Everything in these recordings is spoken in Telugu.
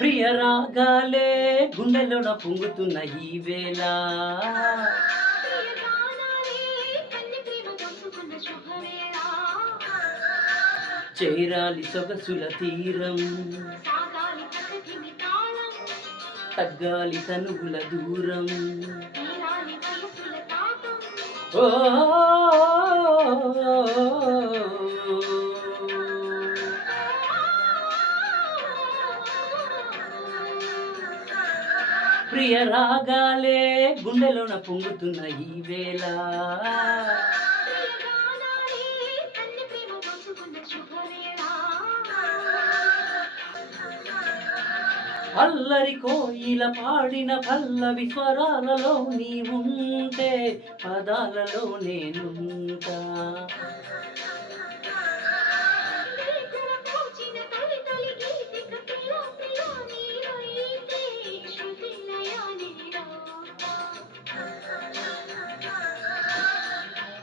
ప్రియ రాగాలే గుండెలోన పొంగుతున్న ఈ వేళ చేరాలి సొగసుల తీరం తగ్గాలి తనుగుల దూరం ఓ ప్రియ రాగాలే గుండెలోన పొంగుతున్న ఈ వేళ అల్లరి కోయిల పాడిన పల్లవి స్వరాలలో నీవుంటే పదాలలో నేనుంటా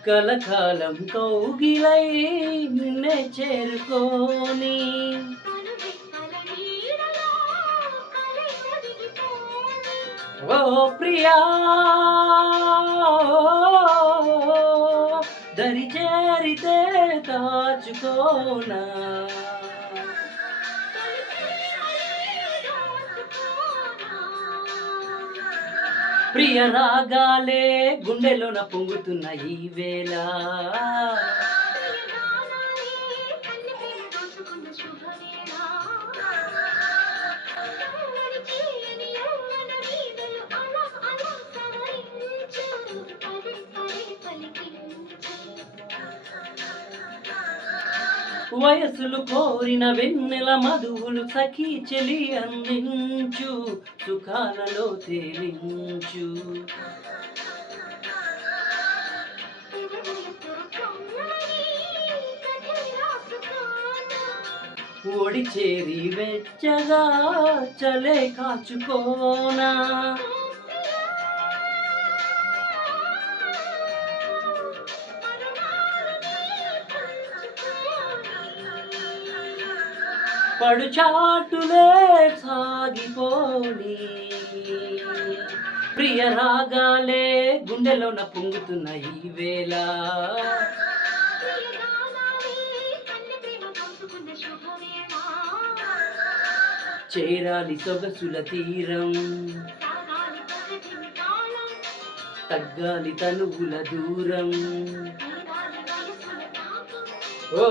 కలకాలం కౌగిలై నిన్నే చేరుకోని ఓ ప్రియా దరి చేరితే దాచుకోనా ప్రియ రాగాలే గుండెలోన పొంగుతున్న ఈ వేళ వయసులు కోరిన వెన్నెల మధువులు సఖీ చెలి అందించు సుఖాలలో తేలించు ఓడి చేరి వెచ్చగా చలే కాచుకోనా పడుచాటులే సాగిపోని ప్రియ రాగాలే గుండెలోన పొంగుతున్న ఈ వేళ చేరాలి సొగసుల తీరం తగ్గాలి తనువుల దూరం ఓ